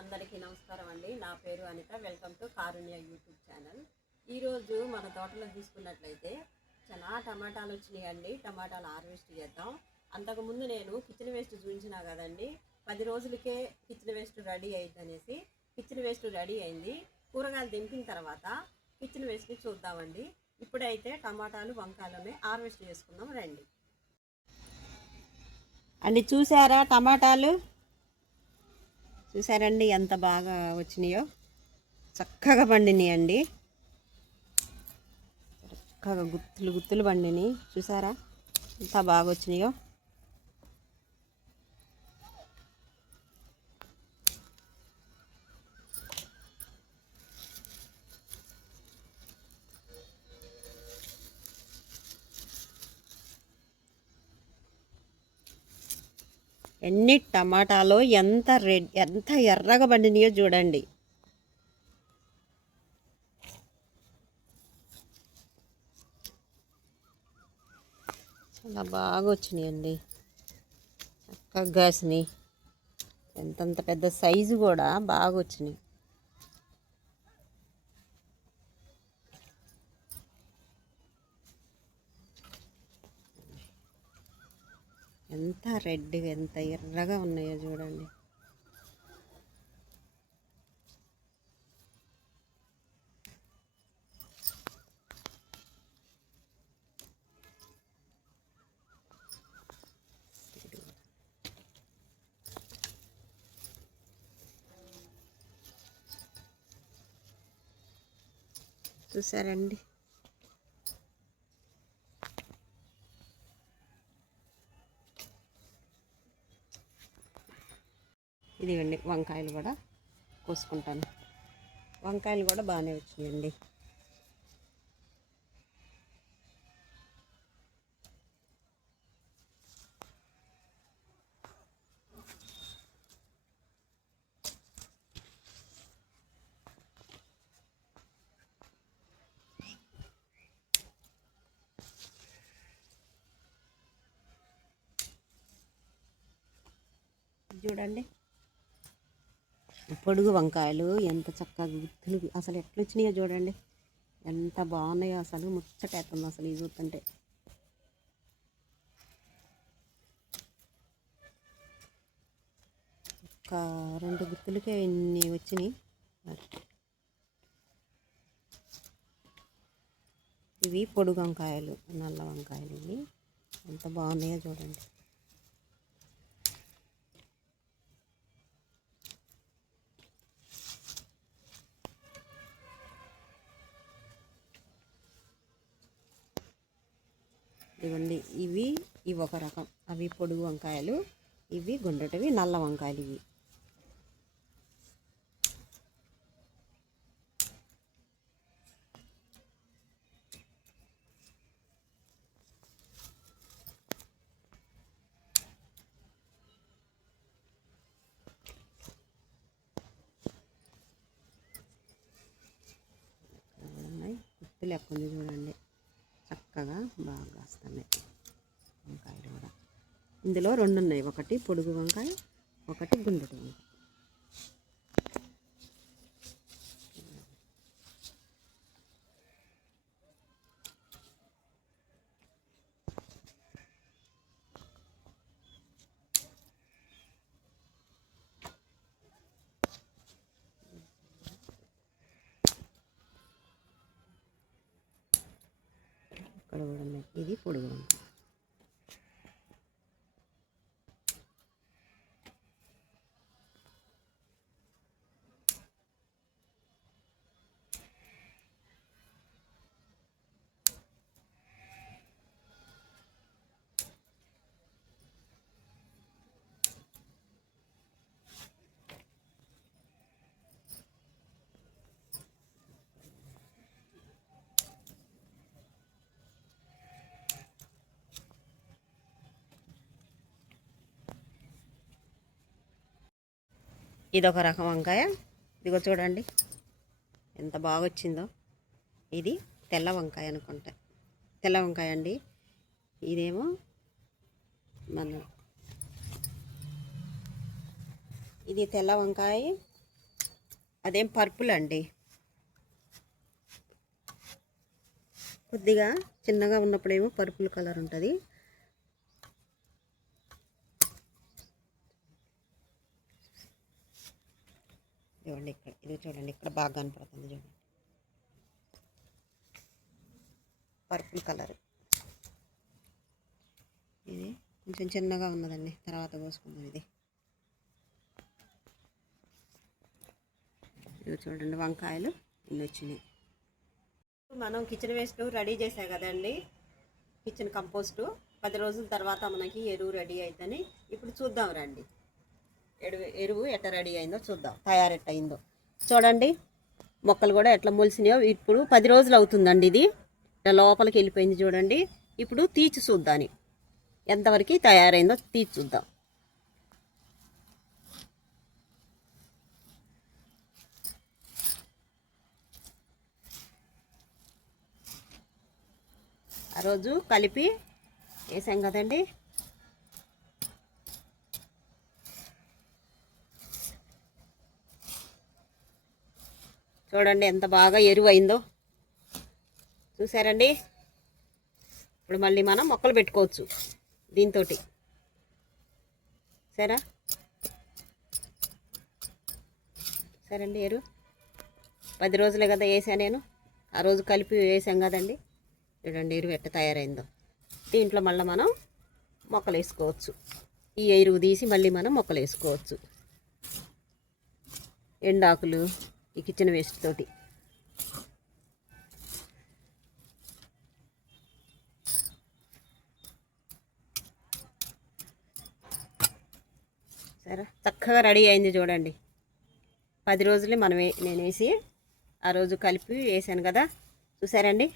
అందరికీ నమస్కారం అండి. నా పేరు Anitha. Welcome to Karunya YouTube channel. ఈరోజు మన తోటలో చూసుకున్నట్లయితే చాలా టమాటాలు వచ్చినాయండి. టమాటాలు హార్వెస్ట్ చేద్దాం. అంతకుముందు నేను కిచెన్ వేస్ట్ చూపించినా కదండి, 10 రోజులకే కిచెన్ వేస్ట్ రెడీ అయింది అనేసి. కిచెన్ వేస్ట్ రెడీ అయింది. కూరగాయలు దింపిన తర్వాత కిచెన్ వేస్ట్ని చూద్దామండి. ఇప్పుడైతే టమాటాలు వంకాయలని హార్వెస్ట్ చేసుకుందాం రండి అండి. చూసారా టమాటాలు? చూసారండి ఎంత బాగా వచ్చినాయో, చక్కగా పండినాయండి. చక్కగా గుత్తులు గుత్తులు పండినాయి. చూసారా ఎంత బాగా వచ్చినాయో. ఎన్ని టమాటాలో ఎంత ఎర్రగా పండినాయో చూడండి. చాలా బాగా వచ్చినాయండి, చక్కగా కాసినాయి. ఎంతంత పెద్ద సైజు కూడా బాగా వచ్చినాయి. ఎంత రెడ్గా ఎంత ఎర్రగా ఉన్నాయో చూడండి. చూసారండి, ఇదిగండి వంకాయలు కూడా కోసుకుంటాను. వంకాయలు కూడా బాగానే వచ్చినాయండి. చూడండి పొడుగు వంకాయలు ఎంత చక్కగా గుత్తులు అసలు ఎట్లా వచ్చినాయో చూడండి. ఎంత బాగున్నాయో అసలు, ముచ్చటేస్తుంది అసలు ఈ చూస్తుంటే. ఒక 2 గుత్తులకే ఇన్ని వచ్చినాయి. ఇవి పొడుగు వంకాయలు, నల్ల వంకాయలు. ఇవి ఎంత బాగున్నాయో చూడండి. ఇవ్వండి, ఇవి ఒక రకం. అవి పొడుగు వంకాయలు, ఇవి గుండ్రటివి నల్ల వంకాయలు. ఇవి గుర్తు లేకుండా చూడండి, చక్కగా బాగా వస్తున్నాయి వంకాయలు కూడా. ఇందులో 2 ఉన్నాయి, ఒకటి పొడుగు వంకాయ, ఒకటి గుండ్రటి వంకాయ. ఇక్కడ కూడా ఉన్నాయి. ఇది పొడుగు వంకాయ. ఇదొక రకం వంకాయ. ఇదిగో చూడండి ఎంత బాగా వచ్చిందో. ఇది తెల్ల వంకాయ అనుకుంటా, తెల్ల వంకాయ అండి. ఇదేమో ఇది తెల్ల వంకాయ, అదేం పర్పుల్ అండి, కొద్దిగా చిన్నగా ఉన్నప్పుడేమో పర్పుల్ కలర్ ఉంటుంది. చూడండి ఇక్కడ, ఇది చూడండి ఇక్కడ బాగా కనపడుతుంది చూడండి, పర్పుల్ కలర్. ఇది కొంచెం చిన్నగా ఉన్నదండి, తర్వాత కోసుకుందాం. ఇది చూడండి వంకాయలు ఇన్ని వచ్చినాయి. మనం కిచెన్ వేస్ట్ రెడీ చేసాం కదండి, కిచెన్ కంపోస్టు 10 రోజుల తర్వాత మనకి ఎరువు రెడీ అవుతుందని ఇప్పుడు చూద్దాం రండి. ఎరువు ఎట్లా రెడీ అయిందో చూద్దాం, తయారెట్టయిందో చూడండి. మొక్కలు కూడా ఎట్లా మొలిసినాయో. ఇప్పుడు 10 రోజులు అవుతుందండి, ఇది లోపలికి వెళ్ళిపోయింది చూడండి. ఇప్పుడు తీసి చూద్దాం ఎంతవరకు తయారైందో తీసి చూద్దాం. ఆ రోజు కలిపి వేసాం కదండి. చూడండి ఎంత బాగా ఎరువు అయిందో, చూసారండి. ఇప్పుడు మళ్ళీ మనం మొక్కలు పెట్టుకోవచ్చు దీంతో. సరేండి, ఎరువు 10 రోజులే కదా వేసా నేను, ఆ రోజు కలిపి వేసాం కదండి. చూడండి ఎరువు ఎట్ట తయారైందో. దీంట్లో మళ్ళీ మనం మొక్కలు వేసుకోవచ్చు. ఈ ఎరువు తీసి మళ్ళీ మనం మొక్కలు వేసుకోవచ్చు. ఎండాకులు ఈ కిచెన్ వేస్ట్ తోటి. సరే చక్కగా రెడీ అయింది చూడండి. 10 రోజులే నేను వేసి ఆ రోజు కలిపి వేసాను కదా, చూసారండి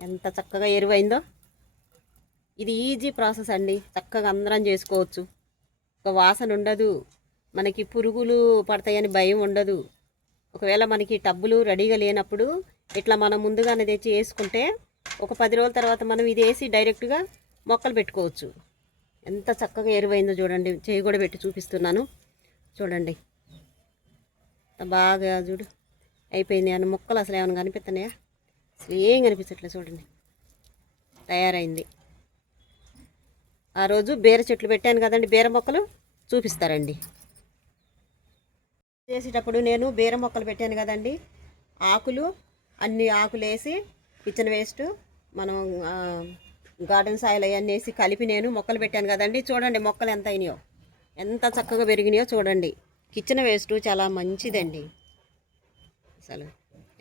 ఎంత చక్కగా ఎరువైందో. ఇది ఈజీ ప్రాసెస్ అండి, చక్కగా అందరం చేసుకోవచ్చు. ఒక వాసన ఉండదు, మనకి పురుగులు పడతాయని భయం ఉండదు. ఒకవేళ మనకి టబ్బులు రెడీగా లేనప్పుడు ఇట్లా మనం ముందుగానే తెచ్చి వేసుకుంటే ఒక 10 రోజుల తర్వాత మనం ఇది వేసి డైరెక్ట్గా మొక్కలు పెట్టుకోవచ్చు. ఎంత చక్కగా ఎరువైందో చూడండి. చేయి కూడా పెట్టి చూపిస్తున్నాను చూడండి. బాగా చూడు అయిపోయింది. అన్న మొక్కలు అసలు ఏమైనా కనిపిస్తున్నాయా? అసలు ఏం కనిపించట్లేదు చూడండి, తయారైంది. ఆ రోజు బీర చెట్లు పెట్టాను కదండి, బీర మొక్కలు చూపిస్తారండి. చేసేటప్పుడు నేను బీర మొక్కలు పెట్టాను కదండి, ఆకులు అన్ని ఆకులు వేసి కిచెన్ వేస్ట్ మనం గార్డెన్ సాయిల్ అవన్నీ వేసి కలిపి నేను మొక్కలు పెట్టాను కదండి. చూడండి మొక్కలు ఎంత అయినాయో, ఎంత చక్కగా పెరిగినాయో చూడండి. కిచెన్ వేస్ట్ చాలా మంచిదండి, అసలు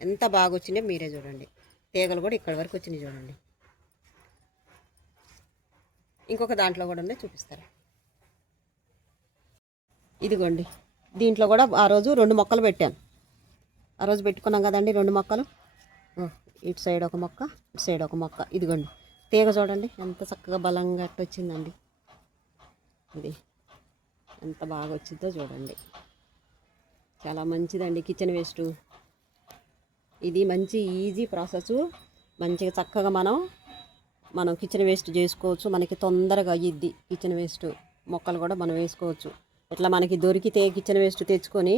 ఎంత బాగా వచ్చినాయో మీరే చూడండి. తీగలు కూడా ఇక్కడ వరకు వచ్చినాయి చూడండి. ఇంకొక దాంట్లో కూడా ఉన్నాయి, చూపిస్తారు. ఇదిగోండి దీంట్లో కూడా ఆ రోజు 2 మొక్కలు పెట్టాను. ఆ రోజు పెట్టుకున్నాం కదండి 2 మొక్కలు. ఇటు సైడ్ ఒక మొక్క, ఇటు సైడ్ ఒక మొక్క. ఇదిగోండి తీగ చూడండి ఎంత చక్కగా బలంగా అట్ట వచ్చిందండి. ఇది ఎంత బాగా వచ్చిందో చూడండి. చాలా మంచిదండి కిచెన్ వేస్ట్. ఇది మంచి ఈజీ ప్రాసెస్. మంచిగా చక్కగా మనం కిచెన్ వేస్ట్ చేసుకోవచ్చు. మనకి తొందరగా అయ్యిద్ది కిచెన్ వేస్ట్. మొక్కలు కూడా మనం వేసుకోవచ్చు. ఇట్లా మనకి దొరికితే కిచెన్ వేస్ట్ తెచ్చుకొని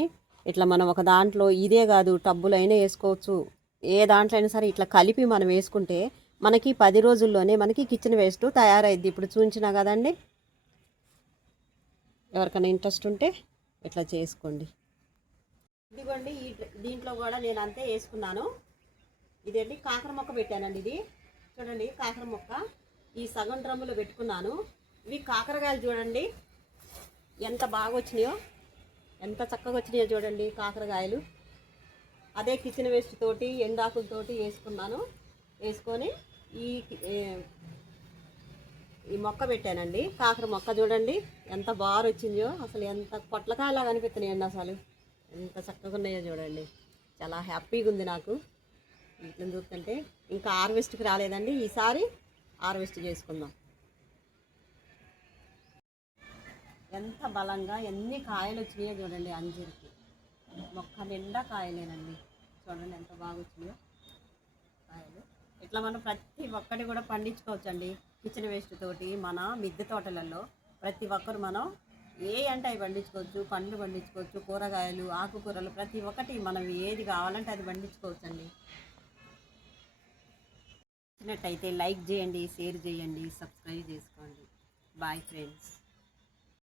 ఇట్లా మనం ఒక దాంట్లో, ఇదే కాదు టబ్బులు అయినా వేసుకోవచ్చు, ఏ దాంట్లో అయినా సరే ఇట్లా కలిపి మనం వేసుకుంటే మనకి 10 రోజుల్లోనే మనకి కిచెన్ వేస్ట్ తయారైద్ది. ఇప్పుడు చూపించినా కదండి, ఎవరికైనా ఇంట్రెస్ట్ ఉంటే ఇట్లా చేసుకోండి. ఇదిగోండి దీంట్లో కూడా నేను అంతే వేసుకున్నాను. ఇదేంటి కాకర మొక్క పెట్టానండి. ఇది చూడండి కాకర మొక్క ఈ సగం డ్రమ్ములో పెట్టుకున్నాను. ఇవి కాకరకాయలు చూడండి ఎంత బాగా వచ్చినాయో, ఎంత చక్కగా వచ్చినాయో చూడండి కాకరకాయలు. అదే కిచెన్ వేస్ట్ తోటి ఎండాకులతోటి వేసుకున్నాను. వేసుకొని ఈ మొక్క పెట్టానండి, కాకర మొక్క చూడండి ఎంత బాగా వచ్చిందో. అసలు ఎంత పొట్లకాయలా కనిపిస్తున్నాయండి, అసలు ఎంత చక్కగా ఉన్నాయో చూడండి. చాలా హ్యాపీగా ఉంది నాకు వీటిని చూస్తుంటే. ఇంకా హార్వెస్ట్కి రాలేదండి, ఈసారి హార్వెస్ట్ చేసుకుందాం. ఎంత బలంగా ఎన్ని కాయలు వచ్చినాయో చూడండి. అంజీరికి మొక్క నిండా కాయలేనండి, చూడండి ఎంత బాగా వచ్చినాయో కాయలు. ఇట్లా మనం ప్రతి ఒక్కటి కూడా పండించుకోవచ్చండి కిచెన్ వేస్ట్ తోటి. మన మిద్దె తోటలలో ప్రతి ఒక్కరు మనం ఏ అంటే అవి పండించుకోవచ్చు, పండ్లు పండించుకోవచ్చు, కూరగాయలు, ఆకుకూరలు ప్రతి ఒక్కటి మనం ఏది కావాలంటే అది పండించుకోవచ్చు అండి. నచ్చినట్టయితే లైక్ చేయండి, షేర్ చేయండి, సబ్స్క్రైబ్ చేసుకోండి. Bye friends.